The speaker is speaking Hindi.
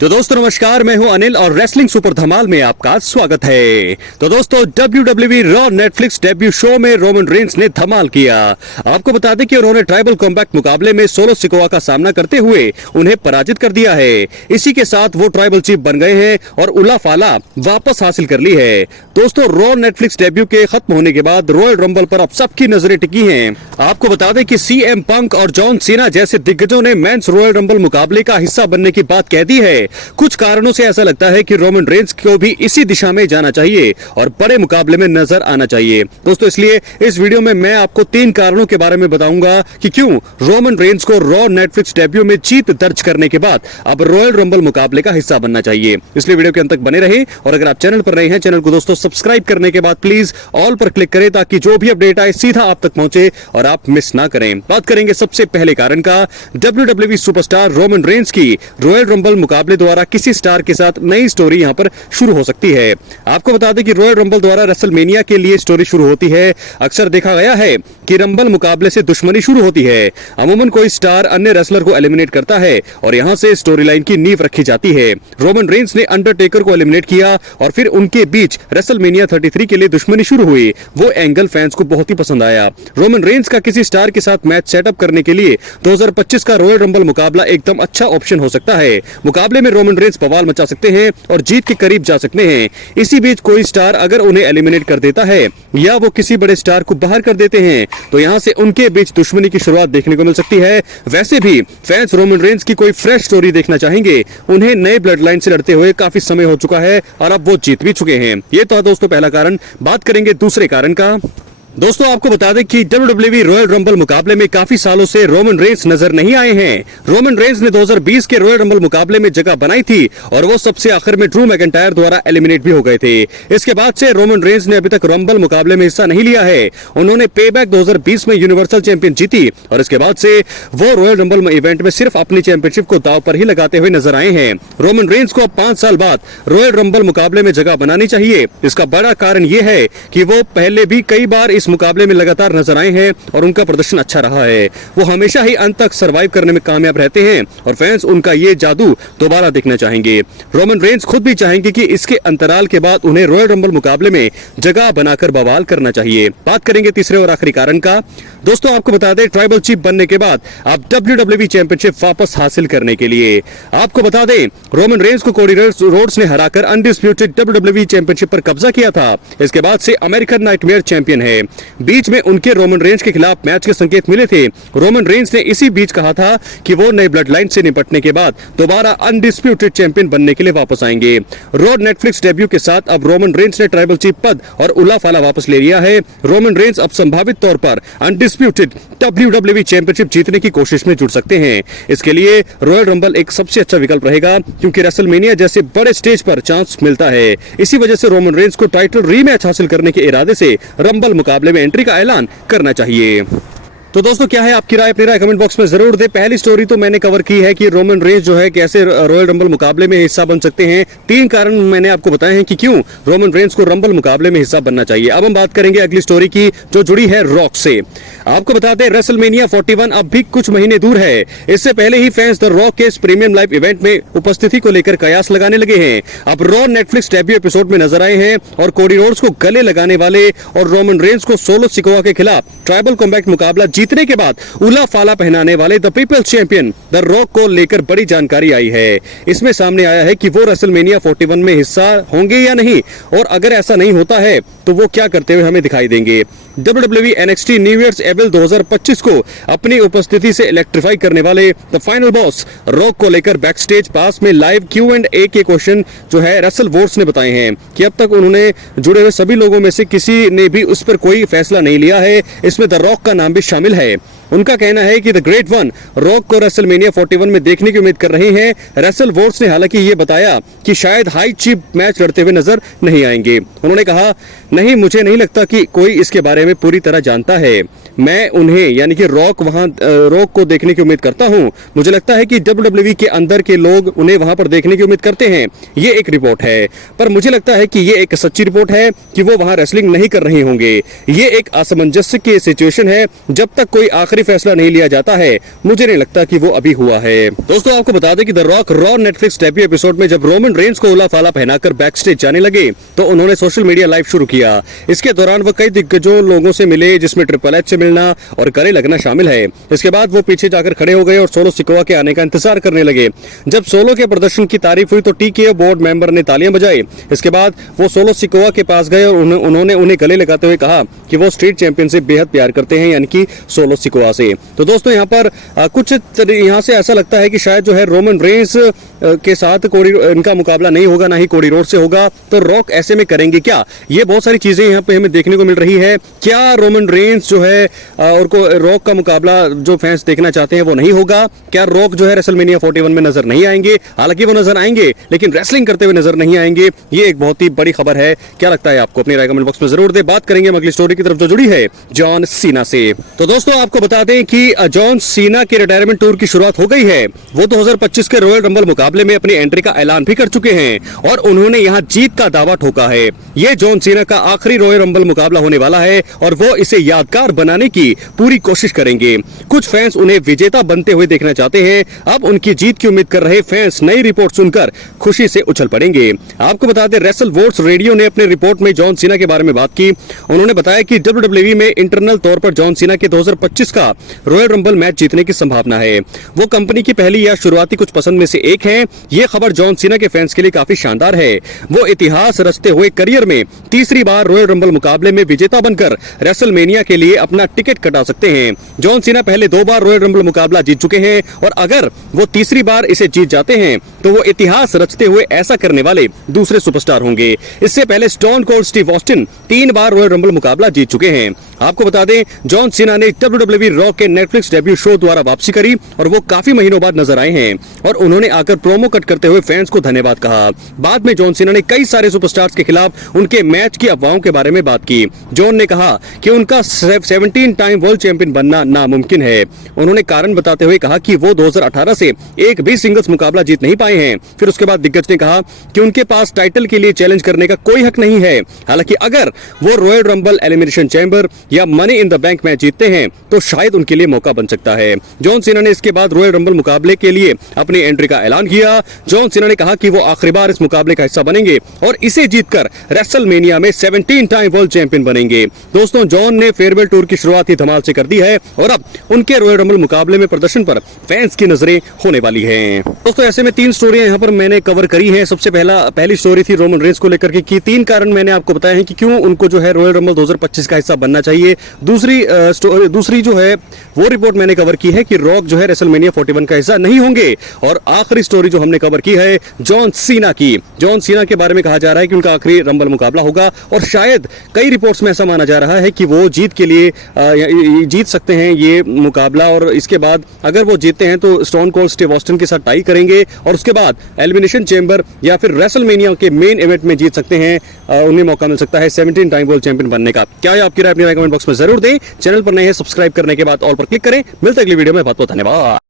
तो दोस्तों नमस्कार, मैं हूं अनिल और रेसलिंग सुपर धमाल में आपका स्वागत है। तो दोस्तों WWE raw Netflix debut show में रोमन रेंस ने धमाल किया। आपको बता दें कि उन्होंने ट्राइबल कॉम्बैट मुकाबले में सोलो सिकोआ का सामना करते हुए उन्हें पराजित कर दिया है। इसी के साथ वो ट्राइबल चीफ बन गए हैं और उला फाला वापस हासिल कर ली है। दोस्तों रॉ नेटफ्लिक्स डेब्यू के खत्म होने के बाद रॉयल रंबल पर अब सबकी नजरें टिकी हैं। आपको बता दें कि CM पंक और जॉन सीना जैसे दिग्गजों ने मेंस रॉयल रंबल मुकाबले का हिस्सा बनने की बात कह दी है। कुछ कारणों से ऐसा लगता है कि रोमन रेंस को भी इसी दिशा में जाना चाहिए और बड़े मुकाबले में नजर आना चाहिए। दोस्तों इसलिए इस वीडियो में मैं आपको 3 कारणों के बारे में बताऊंगा कि क्यों रोमन रेंस को रॉ नेटफ्लिक्स डेब्यू में जीत दर्ज करने के बाद अब रॉयल रंबल मुकाबले का हिस्सा बनना चाहिए। इसलिए वीडियो के अंत तक बने रहे और अगर आप चैनल पर नए हैं, चैनल को दोस्तों सब्सक्राइब करने के बाद प्लीज ऑल पर क्लिक करें ताकि जो भी अपडेट आए सीधा आप तक पहुंचे और आप मिस ना करें। बात करेंगे सबसे पहले कारण का, WWE सुपरस्टार रोमन रेंस की रॉयल रंबल मुकाबले द्वारा किसी स्टार के साथ नई स्टोरी यहां पर शुरू हो सकती है। आपको बता दें कि रॉयल रंबल द्वारा रेसलमेनिया के लिए स्टोरी शुरू होती है। अक्सर देखा गया है कि रंबल मुकाबले से दुश्मनी शुरू होती है। अमूमन कोई स्टार अन्य रेसलर को एलिमिनेट करता है और यहां से स्टोरी लाइन की नींव रखी जाती है। रोमन रेंस ने अंडरटेकर को एलिमिनेट किया और फिर उनके बीच रेसलमेनिया 33 के लिए दुश्मनी शुरू हुई। वो एंगल फैंस को बहुत ही पसंद आया। रोमन रेंस का किसी स्टार के साथ मैच सेटअप करने के लिए 2025 का रॉयल रंबल मुकाबला एकदम अच्छा ऑप्शन हो सकता है। मुकाबले में रोमन रेंस बवाल मचा सकते हैं और जीत के करीब जा सकते हैं। इसी बीच कोई स्टार अगर उन्हें एलिमिनेट कर देता है या वो किसी बड़े स्टार को बाहर कर देते हैं तो यहां से उनके बीच दुश्मनी की शुरुआत देखने को मिल सकती है। वैसे भी फैंस रोमन रेंस की कोई फ्रेश स्टोरी देखना चाहेंगे। उन्हें नए ब्लड लाइन से लड़ते हुए काफी समय हो चुका है और अब वो जीत भी चुके हैं। ये तो दोस्तों पहला कारण। बात करेंगे दूसरे कारण का। दोस्तों आपको बता दें कि WWE रॉयल रंबल मुकाबले में काफी सालों से रोमन रेंस नजर नहीं आए हैं। रोमन रेंस ने 2020 के रॉयल रंबल मुकाबले में जगह बनाई थी और वो सबसे आखिर में ड्रू मैकिंटायर द्वारा एलिमिनेट भी हो गए थे। इसके बाद से रोमन रेंस ने अभी तक रंबल मुकाबले में हिस्सा नहीं लिया है। उन्होंने पेबैक 2020 में यूनिवर्सल चैंपियन जीती और इसके बाद से वो रॉयल रंबल इवेंट में सिर्फ अपनी चैंपियनशिप को दांव पर ही लगाते हुए नजर आए हैं। रोमन रेंस को अब 5 साल बाद रॉयल रंबल मुकाबले में जगह बनानी चाहिए। इसका बड़ा कारण ये है कि वो पहले भी कई बार इस मुकाबले में लगातार नजर आए हैं और उनका प्रदर्शन अच्छा रहा है। वो हमेशा ही अंत तक सरवाइव करने में कामयाब रहते हैं और फैंस उनका ये जादू दोबारा देखना चाहेंगे। रोमन रेंस खुद भी चाहेंगे कि इसके अंतराल के बाद उन्हें रॉयल रंबल मुकाबले में जगह बनाकर बवाल करना चाहिए। बात करेंगे तीसरे और आखिरी कारण का। दोस्तों आपको बता दें ट्राइबल चीफ बनने के बाद अब WWE चैंपियनशिप वापस हासिल करने के लिए आपको बता दें रोमन रेंस को कोडी रोड्स ने हराकर अनडिस्प्यूटेड WWE चैंपियनशिप पर कब्जा किया था। इसके बाद से अमेरिकन नाइटमेयर चैंपियन है। बीच में उनके रोमन रेंस के खिलाफ मैच के संकेत मिले थे। रोमन रेंस ने इसी बीच कहा था कि वो नई ब्लड लाइन से निपटने के बाद दोबारा अनडिस्प्यूटेड चैंपियन बनने के लिए वापस आएंगे। रॉ नेटफ्लिक्स डेब्यू के साथ अब रोमन रेंस ने ट्राइबल चीफ पद और उला फाला वापस ले लिया है। रोमन रेंस अब संभावित तौर पर अनडिस्प्यूटेड WWE चैंपियनशिप जीतने की कोशिश में जुड़ सकते हैं। इसके लिए रॉयल रंबल एक सबसे अच्छा विकल्प रहेगा क्योंकि रेसलमेनिया जैसे बड़े स्टेज पर चांस मिलता है। इसी वजह से रोमन रेंस को टाइटल रीमैच हासिल करने के इरादे से रंबल मुकाबले में एंट्री का ऐलान करना चाहिए। तो दोस्तों क्या है आपकी राय? अपनी राय कमेंट बॉक्स में जरूर दें। पहली स्टोरी तो मैंने कवर की है कि रोमन रेंस जो है कैसे रॉयल रंबल मुकाबले में हिस्सा बन सकते हैं। 3 कारण मैंने आपको बताए हैं कि क्यों रोमन रेंस को रंबल मुकाबले में हिस्सा बनना चाहिए। अब हम बात करेंगे अगली स्टोरी की जो जुड़ी है रॉक से। आपको बता दें रेसलमेनिया 41 अब भी कुछ महीने दूर है। इससे पहले ही फैंस द रॉक के इस प्रीमियम लाइव इवेंट में उपस्थिति को लेकर कयास लगाने लगे हैं। अब रॉ नेटफ्लिक्स डेब्यू एपिसोड में नजर आए हैं और कोडी रोड्स को गले लगाने वाले और रोमन रेंस को सोलो सिकोआ के खिलाफ ट्राइबल कॉम्बैट मुकाबला जीतने के बाद उला फाला पहनाने वाले the people's champion the rock को लेकर बड़ी जानकारी आई है। इसमें सामने आया है कि वो रेसलमेनिया 41 में हिस्सा होंगे या नहीं और अगर ऐसा नहीं होता है तो वो क्या करते हुए हमें दिखाई देंगे। WWE NXT new year's evil 2025 को अपनी उपस्थिति से इलेक्ट्रीफाई करने वाले द फाइनल बॉस रॉक को लेकर बैक स्टेज पास में लाइव Q&A के क्वेश्चन जो है रेसल वोर्स ने बताए हैं कि अब तक उन्होंने जुड़े हुए सभी लोगों में से किसी ने भी उस पर कोई फैसला नहीं लिया है। इसमें द रॉक का नाम भी शामिल है। उनका कहना है कि द ग्रेट वन रॉक को रेसलमेनिया 41 में देखने की उम्मीद कर रहे हैं। रेसल वोर्स ने हालांकि ये बताया कि शायद हाई चीफ मैच लड़ते हुए नजर नहीं आएंगे। उन्होंने कहा, नहीं, मुझे नहीं लगता कि कोई इसके बारे में पूरी तरह जानता है। मैं उन्हें यानी कि रॉक को देखने की उम्मीद करता हूं। मुझे लगता है कि WWE के अंदर के लोग उन्हें वहां पर देखने की उम्मीद करते हैं। ये एक रिपोर्ट है, पर मुझे लगता है कि ये एक सच्ची रिपोर्ट है कि वो वहां रेसलिंग नहीं कर रहे होंगे। ये एक असमंजस्य की सिचुएशन है। जब तक कोई आखिरी आखिरी फैसला नहीं लिया जाता है, मुझे नहीं लगता कि वो अभी हुआ है। दोस्तों आपको बता दें कि the rock raw Netflix debut episode में जब रोमन रेंस को उला फाला पहनाकर बैक स्टेज जाने लगे तो उन्होंने सोशल मीडिया लाइव शुरू किया। इसके दौरान वो कई दिग्गजों लोगों से मिले, जिसमें ट्रिपल एच से मिलना और गले लगना शामिल है। इसके बाद वो पीछे जाकर खड़े हो गए और सोलो सिकोआ के आने का इंतजार करने लगे। जब सोलो के प्रदर्शन की तारीफ हुई तो टीके बोर्ड मेंबर ने तालियां बजाई। इसके बाद वो सोलो सिकोआ के पास गए और उन्होंने उन्हें गले लगाते हुए कहा कि वो स्ट्रीट चैंपियन से बेहद प्यार करते हैं, यानी कि सोलो सिकोआ से। तो दोस्तों यहाँ पर कुछ यहाँ से ऐसा लगता है कि शायद जो है रोमन रेंस के साथ कोडी इनका मुकाबला नहीं होगा, ना ही कोडी रोड से होगा। तो रॉक ऐसे में करेंगे क्या? ये बहुत सारी चीजें यहाँ पे हमें देखने को मिल रही है। क्या रोमन रेंस जो है और रॉक का मुकाबला जो फैंस देखना चाहते हैं वो नहीं होगा? क्या रॉक जो है रेसलमेनिया 41 में नजर नहीं आएंगे? हालांकि वो नजर आएंगे लेकिन रेसलिंग करते हुए नजर नहीं आएंगे। ये एक बहुत ही बड़ी खबर है। क्या लगता है आपको? अपनी राय कमेंट बॉक्स में जरूर दे। बात करेंगे अगली स्टोरी की तरफ जो जुड़ी है जॉन सीना से। तो दोस्तों आपको बता दें कि जॉन सीना के रिटायरमेंट टूर की शुरुआत हो गई है। वो 2025 के रॉयल रंबल मुकाबले में अपनी एंट्री का ऐलान भी कर चुके हैं और उन्होंने यहां जीत का दावा ठोका है। ये जॉन सीना का आखिरी रॉयल रंबल मुकाबला होने वाला है और वो इसे यादगार बनाने की पूरी कोशिश करेंगे। कुछ फैंस उन्हें विजेता बनते हुए देखना चाहते हैं। अब उनकी जीत की उम्मीद कर रहे फैंस नई रिपोर्ट सुनकर खुशी से उछल पड़ेंगे। आपको बता दें रेसल वोर्स रेडियो ने अपने रिपोर्ट में जॉन सीना के बारे में बात की। उन्होंने बताया कि WWE में इंटरनल तौर पर जॉन सीना के 2025 का रॉयल रंबल मैच जीतने की संभावना है। वो कंपनी की पहली या शुरुआती कुछ पसंद में से एक है। ये खबर जॉन सीना के फैंस के लिए काफी शानदार है। वो इतिहास रचते हुए करियर में तीसरी बार रॉयल रंबल मुकाबले में विजेता बनकर रेसलमेनिया के लिए अपना टिकट कटा सकते हैं। जॉन सीना पहले 2 बार रॉयल रंबल मुकाबला जीत चुके हैं और अगर वो तीसरी बार इसे जीत जाते हैं तो वो इतिहास रचते हुए ऐसा करने वाले दूसरे सुपरस्टार होंगे। इससे पहले स्टोन कोल्ड स्टीव ऑस्टिन 3 बार रॉयल रंबल मुकाबला जीत चुके हैं। आपको बता दें जॉन सीना ने WWE रॉ के नेटफ्लिक्स डेब्यू शो द्वारा वापसी करी और वो काफी महीनों बाद नजर आए हैं और उन्होंने आकर प्रोमो कट करते हुए फैंस को धन्यवाद कहा। बाद में जॉन सीना ने कई सारे सुपरस्टार्स के खिलाफ उनके मैच की अफवाहों के बारे में बात की। जॉन ने कहा कि उनका 17 टाइम वर्ल्ड चैंपियन बनना नामुमकिन है। उन्होंने कारण बताते हुए कहा कि वो 2018 से एक भी सिंगल्स मुकाबला जीत नहीं पाए हैं। फिर उसके बाद दिग्गज ने कहा कि उनके पास टाइटल के लिए चैलेंज करने का कोई हक नहीं है। हालांकि अगर वो रॉयल रंबल एलिमिनेशन चैंबर या money in the bank match जीतते हैं तो शायद उनके लिए मौका बन सकता है। जॉन सीना ने इसके बाद रॉयल रंबल मुकाबले के लिए अपनी एंट्री का ऐलान किया। जॉन सीना ने कहा कि वो आखिरी बार इस मुकाबले का हिस्सा बनेंगे और इसे जीतकर रेसलमेनिया में 17 टाइम वर्ल्ड चैंपियन बनेंगे। दोस्तों जॉन ने फेयरवेल टूर की शुरुआत ही धमाल से कर दी है और अब उनके रॉयल रंबल मुकाबले में प्रदर्शन पर फैंस की नजरें होने वाली हैं। दोस्तों ऐसे में 3 स्टोरियां यहाँ पर मैंने कवर करी है। सबसे पहली स्टोरी थी रोमन रेंस को लेकर के 3 कारण मैंने आपको बताया है कि क्यों उनको जो है रॉयल रंबल 2025 का हिस्सा बनना चाहिए। दूसरी जो है वो रिपोर्ट मैंने कवर की है कि रॉक जो है रेसलमेनिया 41 का हिस्सा नहीं होंगे। और आखिरी स्टोरी जो हमने कवर की है जॉन सीना की। जॉन सीना के बारे में कहा जा रहा है कि उनका आखिरी रंबल मुकाबला होगा और शायद कई रिपोर्ट्स में ऐसा माना जा रहा है कि वो जीत के लिए जीत सकते हैं ये मुकाबला और इसके बाद अगर वो जीतते हैं तो स्टोन कोल्ड स्टीव ऑस्टिन के साथ टाई करेंगे और उसके बाद एलिमिनेशन चैंबर या फिर रेसलमेनिया के मेन इवेंट में जीत सकते हैं। उन्हें मौका मिल सकता है 17 टाइम वर्ल्ड चैंपियन बनने का। क्या है आपकी राय? अपनी राय कमेंट बॉक्स में जरूर दें। चैनल पर नए हैं सब्सक्राइब करने के बाद ऑल पर क्लिक करें। मिलते हैं अगली वीडियो में। बहुत बहुत धन्यवाद।